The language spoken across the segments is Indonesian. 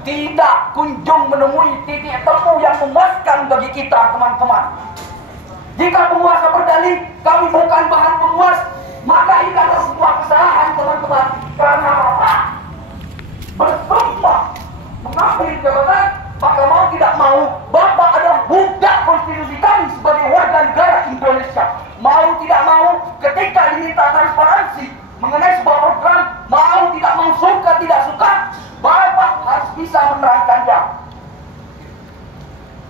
tidak kunjung menemui titik temu yang memuaskan bagi kita, teman-teman. Jika penguasa berdalih kami bukan bahan pemuas, maka ini adalah sebuah kesalahan, teman-teman. Karena Bapak bersumpah mengambil jabatan, maka mau tidak mau Bapak adalah budak konstitusi kami sebagai warga negara Indonesia. Mau tidak mau, ketika diminta transparansi mengenai sebuah program, mau tidak mau, suka tidak suka, Bapak harus bisa menerangkannya.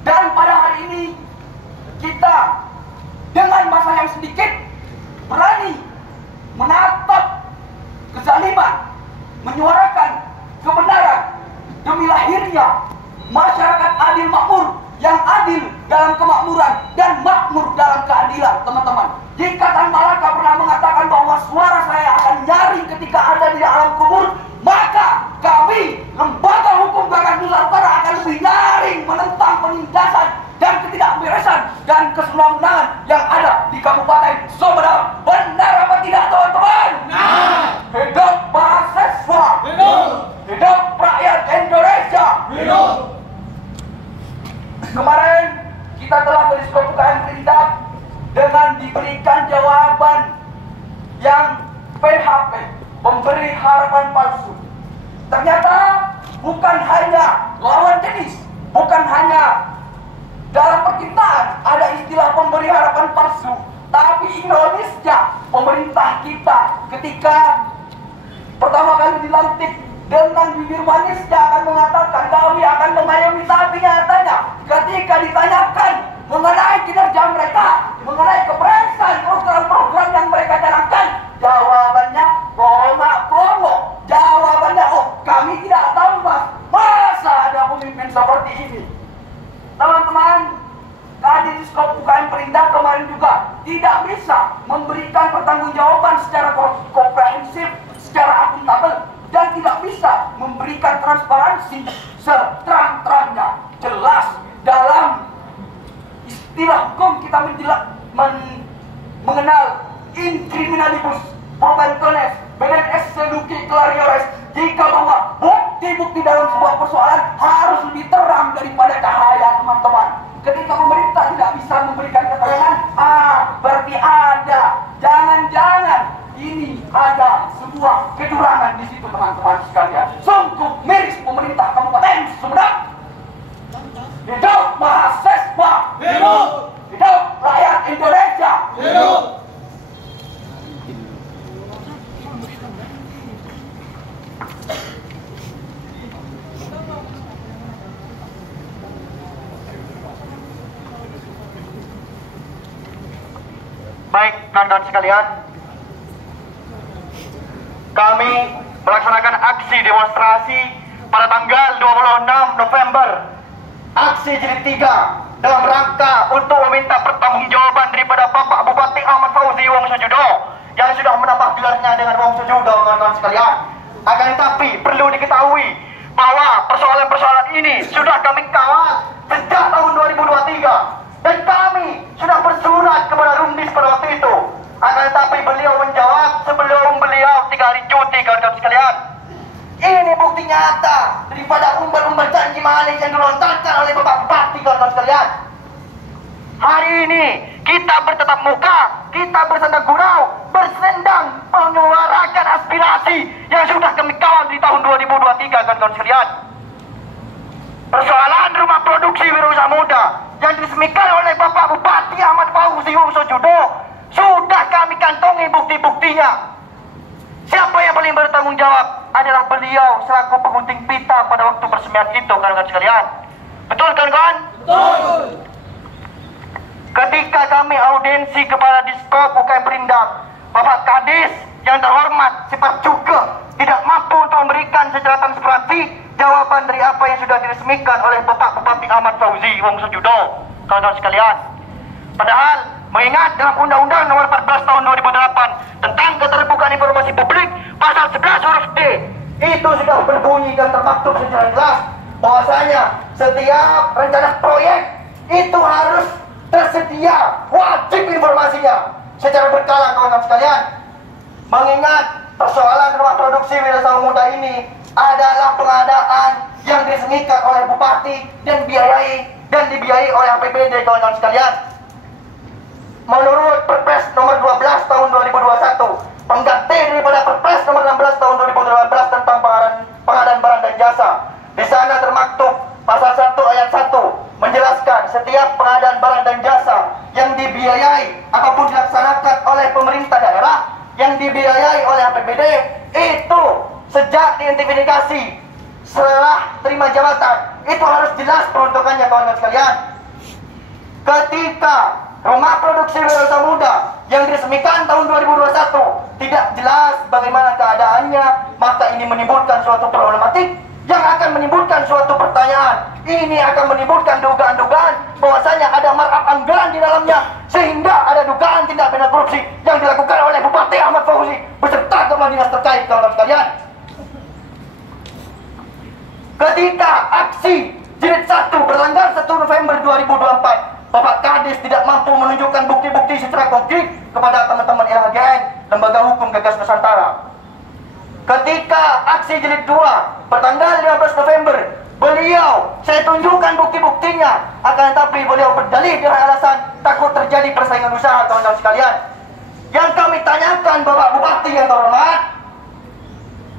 Dan pada hari ini kita dengan masa yang sedikit berani menatap kezaliman, menyuarakan kebenaran demi lahirnya masyarakat adil makmur, yang adil dalam kemakmuran dan makmur dalam keadilan, teman-teman. Jika Tan Malaka pernah mengatakan bahwa suara saya akan nyaring ketika ada di alam kubur, maka kami, lembaga hukum Gagas Nusantara, akan lebih nyaring menentang penindasan dan ketidakberesan dan kesenambungan yang ada di Kabupaten Sumedang. Benar apa tidak, teman-teman? Nah, Hidup mahasiswa, hidup, hidup rakyat Indonesia, hidup. Kemarin kita telah berdiskusi tindak dengan diberikan jawaban yang PHP, memberi harapan palsu. Ternyata bukan hanya lawan jenis, bukan hanya dalam percintaan ada istilah pemberi harapan palsu, tapi ironisnya pemerintah kita ketika pertama kali dilantik dengan bibir manisnya akan mengatakan kami akan mengayomi, tapi nyatanya ketika ditanyakan mengenai kinerja mereka, mengenai keberhasilan program-program yang mereka jalankan, jawabannya pongo. Jawabannya, oh kami tidak tahu mas, masa ada pemimpin seperti ini. Teman-teman, tadi di skop UKM Perindak kemarin juga tidak bisa memberikan pertanggungjawaban secara komprehensif, secara akuntabel, dan tidak bisa memberikan transparansi seterang-terangnya. Jelas dalam istilah hukum kita mengenal in criminalibus probantones benes seduci clariores, jika bahwa bukti-bukti dalam sebuah persoalan harus lebih terang daripada cahaya, teman-teman. Ketika pemerintah tidak bisa memberikan keterangan, berarti ada, jangan-jangan ini ada sebuah kecurangan di situ, teman-teman sekalian. Sungguh miris pemerintah Kabupaten Sumedang. Hidup mahasiswa, Hidup, hidup rakyat Indonesia, hidup. Baik, kawan-kawan sekalian, kami melaksanakan aksi demonstrasi pada tanggal 26 November. Aksi jilid 3 dalam rangka untuk meminta pertanggungjawaban daripada Bapak Bupati Ahmad Fauzi Wongsojudo yang sudah menambah gelarnya dengan Wongsojudo, kawan-kawan sekalian. Akan tetapi perlu diketahui bahwa persoalan-persoalan ini sudah kami kawal sejak tahun 2023. Dan kami sudah bersurat kepada Rumdis pada waktu itu. Akan tetapi beliau menjawab sebelum beliau 3 hari cuti, kawan-kawan sekalian. Ini bukti nyata daripada umbar-umbar janji manis yang dilontarkan oleh Bapak Bupati, kawan-kawan sekalian. Hari ini kita bertatap muka, kita bersandar gurau, berselendang menyuarakan aspirasi yang sudah kami kawal di tahun 2023, kawan-kawan sekalian. Persoalan rumah produksi wirausaha muda yang diresmikan oleh Bapak Bupati Ahmad Fauzi Wongsojudo sudah kami kantongi bukti-buktinya. Siapa yang paling bertanggung jawab adalah beliau selaku pengunting pita pada waktu peresmian itu, kawan-kawan sekalian. Betul, kawan-kawan? Betul. Ketika kami audiensi kepada Diskop UKM Perindak, Bapak Kadis yang terhormat sempat juga tidak mampu untuk memberikan secara transparansi jawaban dari apa yang sudah diresmikan oleh Bapak Bupati Ahmad Fauzi Wongsojudo, kawan-kawan sekalian. Padahal mengingat dalam Undang-Undang Nomor 14 Tahun 2008 tentang keterbukaan informasi publik pasal 11 huruf D itu sudah berbunyi dan termaktub secara jelas bahwasanya setiap rencana proyek itu harus tersedia wajib informasinya secara berkala, kawan-kawan sekalian. Mengingat persoalan rumah produksi wirausaha muda ini adalah pengadaan yang mengikat oleh bupati dan dibiayai oleh APBD, kawan-kawan sekalian. Menurut Perpres nomor 12 tahun 2021, pengganti daripada Perpres nomor 16 tahun 2018 tentang pengadaan barang dan jasa. Di sana termaktub pasal 1 ayat 1 menjelaskan setiap pengadaan barang dan jasa yang dibiayai ataupun dilaksanakan oleh pemerintah daerah, yang dibiayai oleh APBD, itu sejak diidentifikasi setelah terima jabatan itu harus jelas peruntukannya, kawan-kawan sekalian. Ketika rumah produksi wirausaha muda yang diresmikan tahun 2021 tidak jelas bagaimana keadaannya, maka ini menimbulkan suatu problematik yang akan menimbulkan suatu pertanyaan. Ini akan menimbulkan dugaan-dugaan bahwasanya ada markup anggaran di dalamnya, sehingga ada dugaan tindak pidana korupsi yang dilakukan oleh Bupati Ahmad Fauzi beserta kepala dinas terkait, kawan-kawan sekalian. Ketika aksi jilid 1 bertanggal 1 November 2024, Bapak Kadis tidak mampu menunjukkan bukti-bukti secara konkret kepada teman-teman LHGN, Lembaga Hukum Gagas Nusantara. Ketika aksi jilid 2 bertanggal 15 November, beliau saya tunjukkan bukti-buktinya, akan tetapi beliau berdalih dengan alasan takut terjadi persaingan usaha, kawan-kawan sekalian. Yang kami tanyakan Bapak Bupati yang terhormat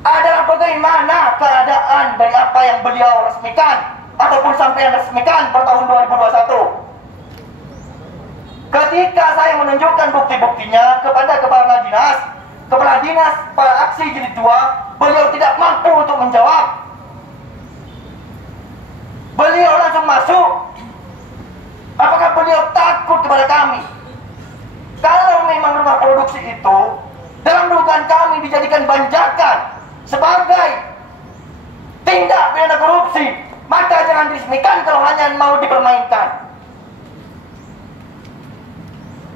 adalah bagaimana keadaan dari apa yang beliau resmikan ataupun sampai yang resmikan per tahun 2021. Ketika saya menunjukkan bukti-buktinya kepada kepala dinas pada aksi jilid 2, beliau tidak mampu untuk menjawab. Beliau langsung masuk. Apakah beliau takut kepada kami? Kalau memang rumah produksi itu dalam dugaan kami dijadikan banjakan sebagai tindak pidana korupsi, maka jangan diresmikan kalau hanya mau dipermainkan.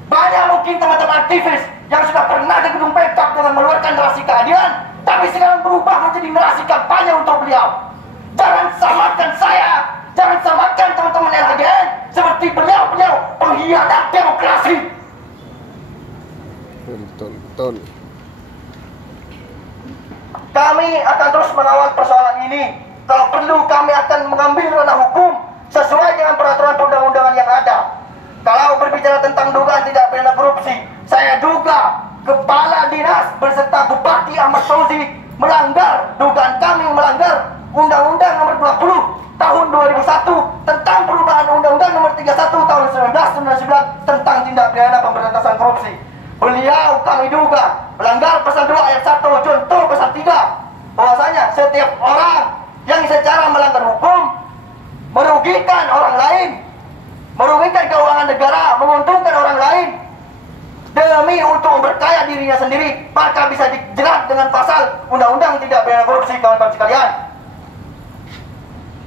Banyak mungkin teman-teman aktivis yang sudah pernah ke gedung Pemkab dengan mengeluarkan narasi keadilan, tapi sekarang berubah menjadi narasi kampanye untuk beliau. Jangan samakan saya, jangan samakan teman-teman LHGN seperti beliau pengkhianat demokrasi. Betul. Kami akan terus mengawal persoalan ini. Kalau perlu kami akan mengambil ranah hukum sesuai dengan peraturan perundang-undangan yang ada. Kalau berbicara tentang dugaan tidak pidana korupsi, saya duga kepala dinas beserta Bupati Ahmad Fauzi dugaan kami melanggar Undang-Undang nomor 20 tahun 2001 tentang perubahan Undang-Undang nomor 31 tahun 1999 tentang tindak pidana pemberantasan korupsi. Beliau kami duga melanggar pasal 2 ayat 1 contoh pasal 3, bahwasanya setiap orang yang secara melanggar hukum merugikan orang lain, merugikan keuangan negara, menguntungkan orang lain demi untuk memperkaya dirinya sendiri, maka bisa dijerat dengan pasal Undang-Undang Tindak Pidana Korupsi, kawan-kawan sekalian.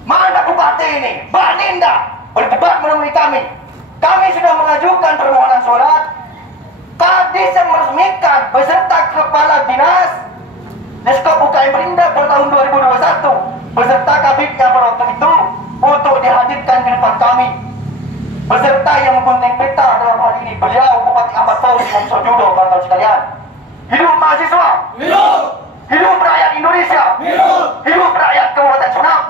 Mana bupati ini? Baninda berdebat menemui kami. Kami sudah mengajukan permohonan surat. Kadis yang meresmikan beserta kepala dinas Diskop UKM Perindak pada tahun 2021 beserta kabitnya pada waktu itu untuk dihadirkan di depan kami. Beserta yang menggunting peta dalam hal ini beliau Bupati Ahmad Fauzi Momsojudo, kawan-kawan sekalian. Hidup mahasiswa, hidup rakyat Indonesia, hidup rakyat Kabupaten Sunam,